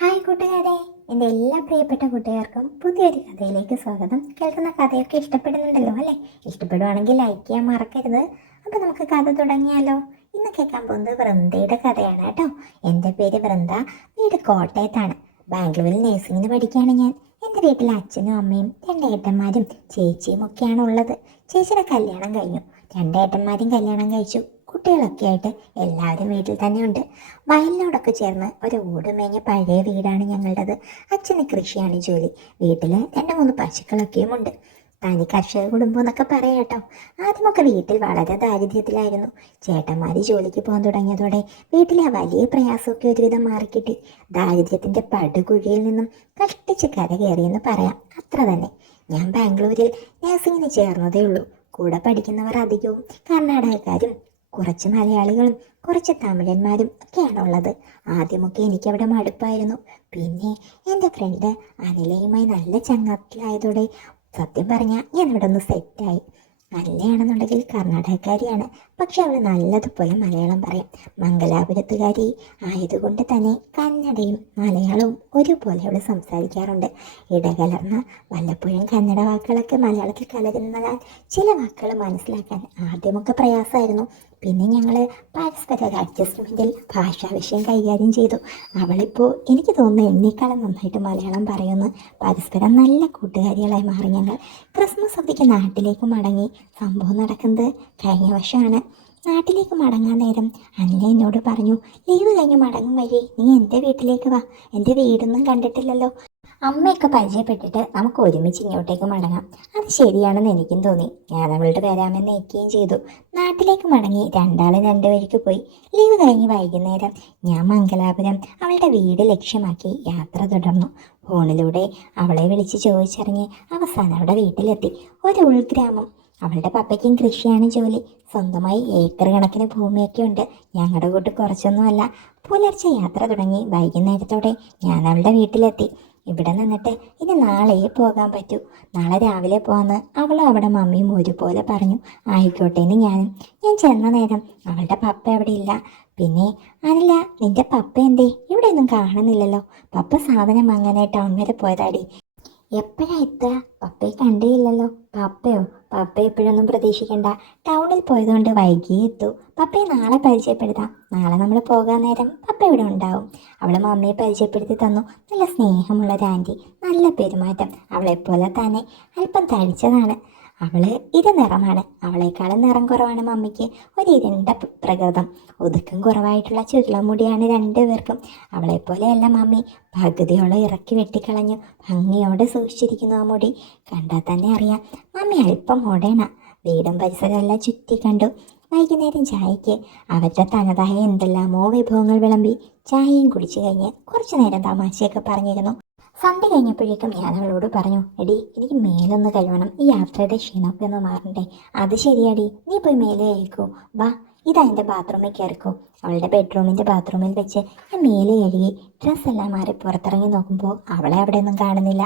Hi കൂട്ടുകാരെ. എന്റെ എല്ലാ പ്രിയപ്പെട്ട കൂട്ടുകാർക്കും പുതിയൊരു കഥയിലേക്ക് സ്വാഗതം. കേൾക്കുന്ന കഥയൊക്കെ ഇഷ്ടപ്പെടുന്നുണ്ടല്ലോ അല്ലേ? ഇഷ്ടപ്പെടുവാണെങ്കിൽ ലൈക്ക് ചെയ്യാൻ മറക്കരുത്. അപ്പോൾ നമുക്ക് കഥ തുടങ്ങിയാലോ? ഇന്ന് കേൾക്കാൻ പോകുന്നത് വൃന്ദയുടെ കഥയാണ് കേട്ടോ. എന്റെ പേര് വൃന്ദ. വീട് കോട്ടയത്താണ്. ബാംഗ്ലൂരിൽ നേഴ്സിംഗിന് പഠിക്കുകയാണ് ഞാൻ. എന്റെ വീട്ടിൽ അച്ഛനും അമ്മയും രണ്ട് ഏട്ടന്മാരും ചേച്ചിയും ഒക്കെയാണ് ഉള്ളത്. ചേച്ചിയുടെ കല്യാണം കഴിഞ്ഞു. രണ്ട് ഏട്ടന്മാരും കല്യാണം കഴിച്ചു. കുട്ടികളൊക്കെ ആയിട്ട് എല്ലാവരും വീട്ടിൽ തന്നെയുണ്ട്. വയലിനോടൊക്കെ ചേർന്ന് ഒരു ഓടുമേഞ്ഞ പഴയ വീടാണ് ഞങ്ങളുടേത്. അച്ഛന് കൃഷിയാണ് ജോലി. വീട്ടിൽ രണ്ട് മൂന്ന് പശുക്കളൊക്കെയും ഉണ്ട്. തനി കർഷക കുടുംബം എന്നൊക്കെ പറയാം കേട്ടോ. ആദ്യമൊക്കെ വീട്ടിൽ വളരെ ദാരിദ്ര്യത്തിലായിരുന്നു. ചേട്ടന്മാർ ജോലിക്ക് പോകാൻ തുടങ്ങിയതോടെ വീട്ടിലെ വലിയ പ്രയാസമൊക്കെ ഒരുവിധം മാറിക്കിട്ടി. ദാരിദ്ര്യത്തിന്റെ പടുകുഴിയിൽ നിന്നും കഷ്ടിച്ച് കര കയറിയെന്ന് പറയാം. അത്ര തന്നെ. ഞാൻ ബാംഗ്ലൂരിൽ നഴ്സിങ്ങിന് ചേർന്നതേ ഉള്ളൂ. കൂടെ പഠിക്കുന്നവർ അധികവും കർണാടകക്കാരും കുറച്ച് മലയാളികളും കുറച്ച് തമിഴന്മാരും ഒക്കെയാണ് ഉള്ളത് ആദ്യമൊക്കെ എനിക്കവിടെ മടുപ്പായിരുന്നു. പിന്നെ എന്റെ ഫ്രണ്ട് അനിലയുമായി നല്ല ചങ്ങത്തിലായതോടെ സത്യം പറഞ്ഞാൽ ഞാൻ ഇവിടെ ഒന്ന് സെറ്റായി അനിലയാണെന്നുണ്ടെങ്കിൽ കർണാടകക്കാരിയാണ്. പക്ഷെ അവൾ നല്ലതുപോലെ മലയാളം പറയും. മംഗലാപുരത്തുകാരി ആയതുകൊണ്ട് തന്നെ കന്നഡയും മലയാളവും ഒരുപോലെ അവൾ സംസാരിക്കാറുണ്ട്. ഇടകലർന്ന വല്ലപ്പോഴും കന്നഡ വാക്കുകളൊക്കെ മലയാളത്തിൽ കലരുന്നതാൽ ചില വാക്കുകൾ മനസ്സിലാക്കാൻ ആദ്യമൊക്കെ പ്രയാസമായിരുന്നു. പിന്നെ ഞങ്ങൾ പരസ്പര അഡ്ജസ്റ്റ്മെന്റിൽ ഭാഷാ വിഷയം കൈകാര്യം ചെയ്തു. അവളിപ്പോൾ എനിക്ക് തോന്നുന്നു എന്നേക്കാളും നന്നായിട്ട് മലയാളം പറയുന്നു. പരസ്പരം നല്ല കൂട്ടുകാരികളായി മാറി ഞങ്ങൾ. ക്രിസ്മസ് അവധിക്ക് നാട്ടിലേക്ക് മടങ്ങി. സംഭവം നടക്കുന്നത് കഴിഞ്ഞ വർഷമാണ്. നാട്ടിലേക്ക് മടങ്ങാൻ നേരം അനില എന്നോട് പറഞ്ഞു ലീവ് കഴിഞ്ഞ് മടങ്ങും വഴി. നീ എന്റെ വീട്ടിലേക്ക് വാ. എന്റെ വീടൊന്നും കണ്ടിട്ടില്ലല്ലോ. അമ്മയൊക്കെ പരിചയപ്പെട്ടിട്ട് നമുക്ക് ഒരുമിച്ച് ഇങ്ങോട്ടേക്ക് മടങ്ങാം. അത് ശരിയാണെന്ന് എനിക്കും തോന്നി. ഞാൻ അവളുടെ വരാമെന്ന് ഏൽക്കുകയും ചെയ്തു. നാട്ടിലേക്ക് മടങ്ങി രണ്ടാളും രണ്ട് വഴിക്ക് പോയി. ലീവ് കഴിഞ്ഞ് വൈകുന്നേരം ഞാൻ മംഗലാപുരം അവളുടെ വീട് ലക്ഷ്യമാക്കി യാത്ര തുടർന്നു. ഫോണിലൂടെ അവളെ വിളിച്ച് ചോദിച്ചറിഞ്ഞ് അവസാനം അവളുടെ വീട്ടിലെത്തി. ഒരു ഉൾഗ്രാമം. അവളുടെ പപ്പയ്ക്കും കൃഷിയാണ് ജോലി. സ്വന്തമായി ഏക്കർ കണക്കിന് ഭൂമിയൊക്കെ ഉണ്ട്. ഞങ്ങളുടെ കൂട്ട് കുറച്ചൊന്നുമല്ല. പുലർച്ചെ യാത്ര തുടങ്ങി വൈകുന്നേരത്തോടെ ഞാൻ അവളുടെ വീട്ടിലെത്തി. ഇവിടെ നിന്നിട്ട് ഇനി നാളെയേ പോകാൻ പറ്റൂ. നാളെ രാവിലെ പോകാമെന്ന് അവളും അവിടെ മമ്മിയും ഒരുപോലെ പറഞ്ഞു. ആയിക്കോട്ടെ എന്ന് ഞാനും. ഞാൻ ചെന്ന നേരം അവളുടെ പപ്പ അവിടെ ഇല്ല. പിന്നെ അല്ല നിന്റെ പപ്പ എന്തേ? ഇവിടെ ഒന്നും കാണുന്നില്ലല്ലോ. പപ്പ സാധനം വാങ്ങാനായി ടൗൺ വരെ പോയതാടി. എപ്പോഴാ എത്തുക പപ്പയെ കണ്ടേയില്ലല്ലോ പപ്പയോ? പപ്പ എപ്പോഴൊന്നും പ്രതീക്ഷിക്കണ്ട. ടൗണിൽ പോയതുകൊണ്ട് വൈകിയേ എത്തു. പപ്പയെ നാളെ പരിചയപ്പെടുത്താം. നാളെ നമ്മൾ പോകാൻ നേരം പപ്പ ഇവിടെ ഉണ്ടാവും. അവളെ മമ്മിയെ പരിചയപ്പെടുത്തി തന്നു. നല്ല സ്നേഹമുള്ള ഒരു ആന്റി. നല്ല പെരുമാറ്റം. അവളെപ്പോലെ തന്നെ അല്പം തടിച്ചതാണ്. അവൾ ഇത് നിറമാണ്. അവളെക്കാളും നിറം കുറവാണ് മമ്മിക്ക്. ഒരു ഇരുണ്ട പ്രകൃതം. ഒതുക്കം കുറവായിട്ടുള്ള ചുരുളമുടിയാണ് രണ്ടുപേർക്കും. അവളെപ്പോലെയല്ല മമ്മി. പകുതിയോളം ഇറക്കി വെട്ടിക്കളഞ്ഞു. ഭംഗിയോടെ സൂക്ഷിച്ചിരിക്കുന്നു ആ മുടി. കണ്ടാൽ തന്നെ അറിയാം. മമ്മി അല്പം ഓടേണ. വീടും പരിസരമെല്ലാം ചുറ്റി കണ്ടു. വൈകുന്നേരം ചായയ്ക്ക് അവരുടെ തനതായ എന്തെല്ലാമോ വിഭവങ്ങൾ വിളമ്പി ചായയും കുടിച്ചു കഴിഞ്ഞ് കുറച്ചു നേരം തമാശയൊക്കെ പറഞ്ഞിരുന്നു. സന്ധ്യ കഴിഞ്ഞപ്പോഴേക്കും ഞാൻ അവളോട് പറഞ്ഞു എടി എനിക്ക് മേലൊന്ന് കഴുകണം ഈ യാത്രയുടെ ക്ഷീണമൊക്കെ ഒന്ന് മാറണ്ടേ? അത് ശരിയാടി. നീ പോയി മേലെ കഴിക്കൂ വാ ഇതാ എന്റെ ബാത്റൂമിൽ കയറിക്കോ. അവളുടെ ബെഡ്റൂമിന്റെ ബാത്റൂമിൽ വെച്ച് ഞാൻ മേലെ കഴുകി ഡ്രസ്സെല്ലാം മാറി പുറത്തിറങ്ങി നോക്കുമ്പോൾ അവളെ അവിടെ ഒന്നും കാണുന്നില്ല.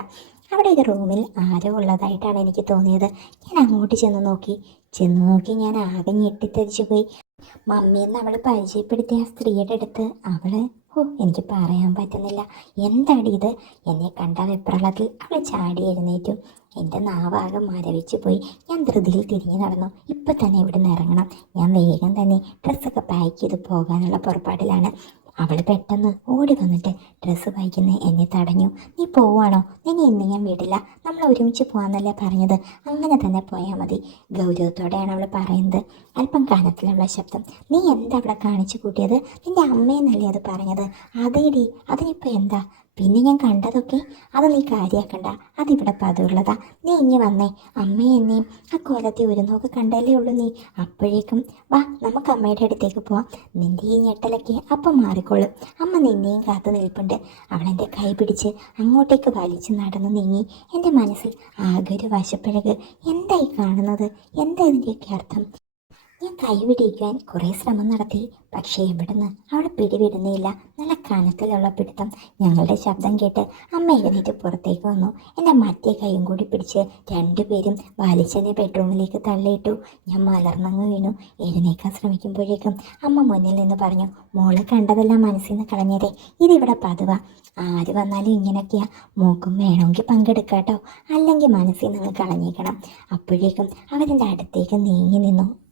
അവിടെ ഒരു റൂമിൽ ആരോ ഉള്ളതായിട്ടാണ് എനിക്ക് തോന്നിയത്. ഞാൻ അങ്ങോട്ട് ചെന്ന് നോക്കി. ചെന്ന് നോക്കി ഞാൻ ആകെ ഞെട്ടിത്തരിച്ചു പോയി. മമ്മിയെന്ന് അവൾ പരിചയപ്പെടുത്തിയ ആ സ്ത്രീയുടെ അടുത്ത്. അവൾ ഓ എനിക്ക് പറയാൻ പറ്റുന്നില്ല. എന്താടി ഇത്? എന്നെ കണ്ട വെപ്രളത്തിൽ അവൾ ചാടി എഴുന്നേറ്റു. എന്റെ നാവാകെ മരവിച്ചു പോയി. ഞാൻ ധൃതിയിൽ തിരിഞ്ഞു നടന്നു. ഇപ്പം തന്നെ ഇവിടുന്ന് ഇറങ്ങണം. ഞാൻ വേഗം തന്നെ ഡ്രസ്സൊക്കെ പാക്ക് ചെയ്ത് പോകാനുള്ള പുറപ്പാടിലാണ്. അവൾ പെട്ടെന്ന് ഓടി വന്നിട്ട് ഡ്രസ്സ് വായിക്കുന്ന എന്നെ തടഞ്ഞു. നീ പോവാണോ? നിന്നെ ഇന്ന് ഞാൻ വിടില്ല. നമ്മൾ ഒരുമിച്ച് പോകാന്നല്ലേ പറഞ്ഞത്. അങ്ങനെ തന്നെ പോയാൽ മതി. ഗൗരവത്തോടെയാണ് അവൾ പറയുന്നത്. അല്പം കനത്തിലുള്ള ശബ്ദം. നീ എന്താ അവിടെ കാണിച്ചു കൂട്ടിയത്? നിന്റെ അമ്മയെന്നല്ലേ അത് പറഞ്ഞത്? അതേടി അതിനിപ്പോൾ എന്താ? പിന്നെ ഞാൻ കണ്ടതൊക്കെ അത് നീ കാര്യാക്കണ്ട. അതിവിടെ പതിവുള്ളതാ. നീ ഇനി വന്നേ. അമ്മയെ എന്നെയും ആ കോലത്തെ ഒരു നോക്ക് കണ്ടല്ലേ ഉള്ളൂ നീ. അപ്പോഴേക്കും വാ നമുക്ക് അമ്മയുടെ അടുത്തേക്ക് പോവാം. നിന്റെ ഈ ഞെട്ടലൊക്കെ അപ്പം മാറിക്കോളും. അമ്മ നിന്നെയും കാത്തു നിൽപ്പുണ്ട്. അവളെന്റെ കൈ പിടിച്ച് അങ്ങോട്ടേക്ക് വലിച്ചു നടന്നു നീങ്ങി. എന്റെ മനസ്സിൽ ആകെ ഒരു വശപ്പിഴക്. എന്തായി കാണുന്നത്? എന്താ ഇതിന്റെയൊക്കെ അർത്ഥം? ഞാൻ കൈ പിടിക്കുവാൻ കുറേ ശ്രമം നടത്തി. പക്ഷേ ഇവിടുന്ന് അവിടെ പിടിവിടുന്നില്ല നല്ല കനത്തിലുള്ള പിടുത്തം. ഞങ്ങളുടെ ശബ്ദം കേട്ട് അമ്മ എഴുന്നേറ്റ് പുറത്തേക്ക് വന്നു. എന്റെ മറ്റേ കൈയും കൂടി പിടിച്ച് രണ്ടുപേരും വലിച്ചെന്നെ ബെഡ്റൂമിലേക്ക് തള്ളിയിട്ടു. ഞാൻ മലർന്നങ്ങ് വീണു. എഴുന്നേക്കാൻ ശ്രമിക്കുമ്പോഴേക്കും അമ്മ മുന്നിൽ നിന്ന് പറഞ്ഞു മോൾ കണ്ടതെല്ലാം മനസ്സിൽ നിന്ന് കളഞ്ഞതേ. ഇതിവിടെ പതിവാ. ആര് വന്നാലും ഇങ്ങനെയൊക്കെയാ മൂക്കും വേണമെങ്കിൽ പങ്കെടുക്കാട്ടോ. അല്ലെങ്കിൽ മനസ്സിൽ നിങ്ങൾ കളഞ്ഞേക്കണം. അപ്പോഴേക്കും അവരെന്റെ അടുത്തേക്ക് നീങ്ങി നിന്നു.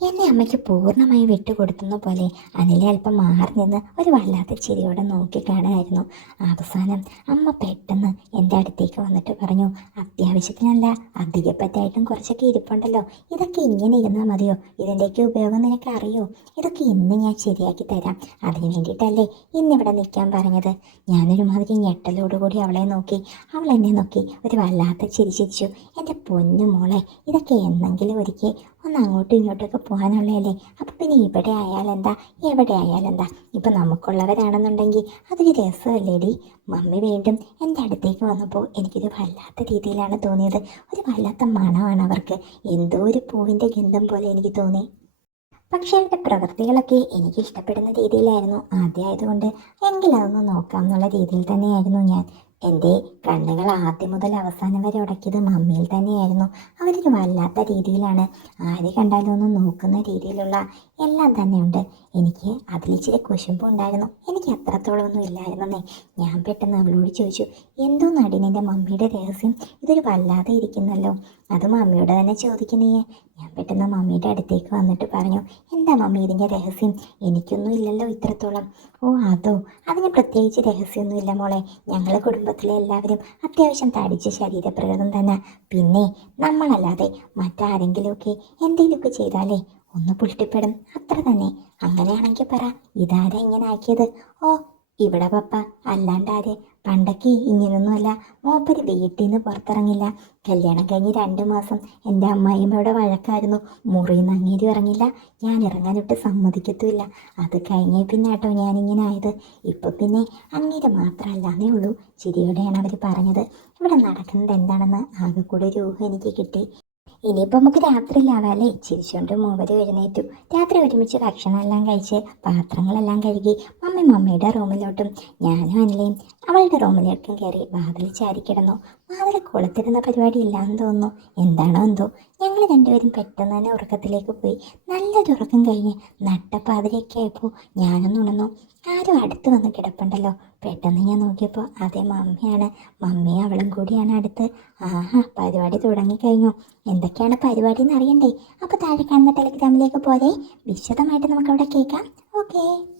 എന്നെ അമ്മയ്ക്ക് പൂർണമായി വിട്ടുകൊടുത്തുന്ന പോലെ അനിലെ അല്പം മാറി നിന്ന് ഒരു വല്ലാത്ത ചിരിയോടെ നോക്കിക്കാണായിരുന്നു അവസാനം അമ്മ പെട്ടെന്ന് എന്റെ അടുത്തേക്ക് വന്നിട്ട് പറഞ്ഞു അത്യാവശ്യത്തിനല്ല അധികപ്പറ്റായിട്ടും കുറച്ചൊക്കെ ഇരിപ്പുണ്ടല്ലോ. ഇതൊക്കെ ഇങ്ങനെ ഇരുന്നാൽ മതിയോ? ഇതിന്റെയൊക്കെ ഉപയോഗം നിനക്ക് അറിയോ ഇതൊക്കെ ഇന്ന് ഞാൻ ശരിയാക്കി തരാം. അതിന് വേണ്ടിയിട്ടല്ലേ ഇന്നിവിടെ നിൽക്കാൻ പറഞ്ഞത്. ഞാനൊരു മാതിരി ഞെട്ടലോടുകൂടി അവളെ നോക്കി. അവൾ എന്നെ നോക്കി ഒരു വല്ലാത്ത ചിരി ചിരിച്ചു. എന്റെ പൊന്നു മോളെ ഇതൊക്കെ എന്നെങ്കിലും ഒരിക്കൽ ഒന്ന് അങ്ങോട്ടും ഇങ്ങോട്ടൊക്കെ പോകാനുള്ളതല്ലേ? അപ്പം പിന്നെ ഇവിടെ ആയാലെന്താ? എവിടെ ആയാലെന്താ? ഇപ്പം നമുക്കുള്ളവരാണെന്നുണ്ടെങ്കിൽ അതൊരു രസമല്ലേടി? മമ്മി വീണ്ടും എന്റെ അടുത്തേക്ക് വന്നപ്പോൾ എനിക്കൊരു വല്ലാത്ത രീതിയിലാണ് തോന്നിയത്. ഒരു വല്ലാത്ത മണമാണ് അവർക്ക്. എന്തോ ഒരു പൂവിന്റെ ഗന്ധം പോലെ എനിക്ക് തോന്നി. പക്ഷേ അവരുടെ പ്രവൃത്തികളൊക്കെ എനിക്ക് ഇഷ്ടപ്പെടുന്ന രീതിയിലായിരുന്നു. ആദ്യമായതുകൊണ്ട് എങ്കിലതൊന്ന് നോക്കാം എന്നുള്ള രീതിയിൽ തന്നെയായിരുന്നു ഞാൻ. എന്റെ കണ്ണുകൾ ആദ്യം മുതൽ അവസാനം വരെ ഉടക്കിയത് മമ്മിയിൽ തന്നെയായിരുന്നു. അവരൊരു വല്ലാത്ത രീതിയിലാണ്. ആരെ കണ്ടാലും ഒന്ന് നോക്കുന്ന രീതിയിലുള്ള എല്ലാം തന്നെയുണ്ട്. എനിക്ക് അതിലിച്ചിരി കുശുമ്പും ഉണ്ടായിരുന്നു എനിക്ക് അത്രത്തോളം ഒന്നും ഇല്ലായിരുന്നേ. ഞാൻ പെട്ടെന്ന് അവളോട് ചോദിച്ചു എന്തോ നടിനെന്റെ മമ്മിയുടെ രഹസ്യം? ഇതൊരു വല്ലാതെ ഇരിക്കുന്നല്ലോ. അത് മമ്മിയോട് തന്നെ ചോദിക്കുന്നേ ഞാൻ പെട്ടെന്ന് മമ്മിയുടെ അടുത്തേക്ക് വന്നിട്ട് പറഞ്ഞു എന്താ മമ്മി ഇതിന്റെ രഹസ്യം? എനിക്കൊന്നും ഇല്ലല്ലോ ഇത്രത്തോളം. ഓ അതോ? അതിന് പ്രത്യേകിച്ച് രഹസ്യമൊന്നുമില്ല മോളെ. ഞങ്ങളെ കുടുംബത്തിലെ എല്ലാവരും അത്യാവശ്യം തടിച്ച ശരീരപ്രകൃതം തന്നെ. പിന്നെ നമ്മളല്ലാതെ മറ്റാരെങ്കിലുമൊക്കെ എന്തെങ്കിലുമൊക്കെ ചെയ്താലേ ഒന്ന് പുഷ്ടിപ്പെടും. അത്ര തന്നെ. അങ്ങനെയാണെങ്കിൽ പറ ഇതാരാ ഇങ്ങനെ ആക്കിയത്? ഓ ഇവിടെ പപ്പ. അല്ലാണ്ടാര്. പണ്ടൊക്കെ ഇങ്ങനൊന്നുമല്ല. മൂപ്പര് വീട്ടിൽ നിന്ന് പുറത്തിറങ്ങില്ല. കല്യാണം കഴിഞ്ഞ് രണ്ട് മാസം എന്റെ അമ്മായിമ്മയുടെ വഴക്കായിരുന്നു. മുറിയിൽ നിന്ന് ഇറങ്ങില്ല. ഞാൻ ഇറങ്ങാനിട്ട് സമ്മതിക്കത്തുമില്ല. അത് കഴിഞ്ഞേ പിന്നെ കേട്ടോ ഞാനിങ്ങനെ ആയത്. ഇപ്പം പിന്നെ അങ്ങേര് മാത്രമല്ലാന്നേ ഉള്ളൂ. ചിരിയോടെയാണ് അവർ പറഞ്ഞത്. ഇവിടെ നടക്കുന്നത് എന്താണെന്ന് ആകെ കൂടെ ഒരു ഊഹം എനിക്ക് കിട്ടി. ഇനിയിപ്പോൾ നമുക്ക് രാത്രിയിലാവാല്ലേ ചിരിച്ചുകൊണ്ട് മൂവര് എഴുന്നേറ്റു. രാത്രി ഒരുമിച്ച് ഭക്ഷണമെല്ലാം കഴിച്ച് പാത്രങ്ങളെല്ലാം കഴുകി മമ്മി മമ്മിയുടെ റൂമിലോട്ടും ഞാനും അനിലയും അവളുടെ റൂമിലേക്കും കയറി വാതിൽ ചാരി കിടന്നു. വാതിൽ കൊളുത്തിരുന്ന പരിപാടി ഇല്ലാന്ന് തോന്നുന്നു. എന്താണോ എന്തോ. ഞങ്ങൾ രണ്ടുപേരും പെട്ടെന്ന് തന്നെ ഉറക്കത്തിലേക്ക് പോയി. നല്ലൊരു ഉറക്കം കഴിഞ്ഞ് നട്ടപ്പാതിരയൊക്കെ ആയപ്പോൾ ഞാനൊന്ന് ഉണന്നു ആരും അടുത്ത് വന്ന് കിടപ്പുണ്ടല്ലോ. പെട്ടെന്ന് ഞാൻ നോക്കിയപ്പോൾ അതേ മമ്മിയാണ്. മമ്മിയും അവളും കൂടിയാണ് അടുത്ത്. ആഹാ പരിപാടി തുടങ്ങിക്കഴിഞ്ഞു. എന്തൊക്കെയാണ് പരിപാടി എന്ന് അറിയണ്ടേ? അപ്പോൾ താഴെ കാണുന്ന ടെലിഗ്രാമിലേക്ക് പോരെ. വിശദമായിട്ട് നമുക്കവിടെ കേൾക്കാം. ഓക്കേ.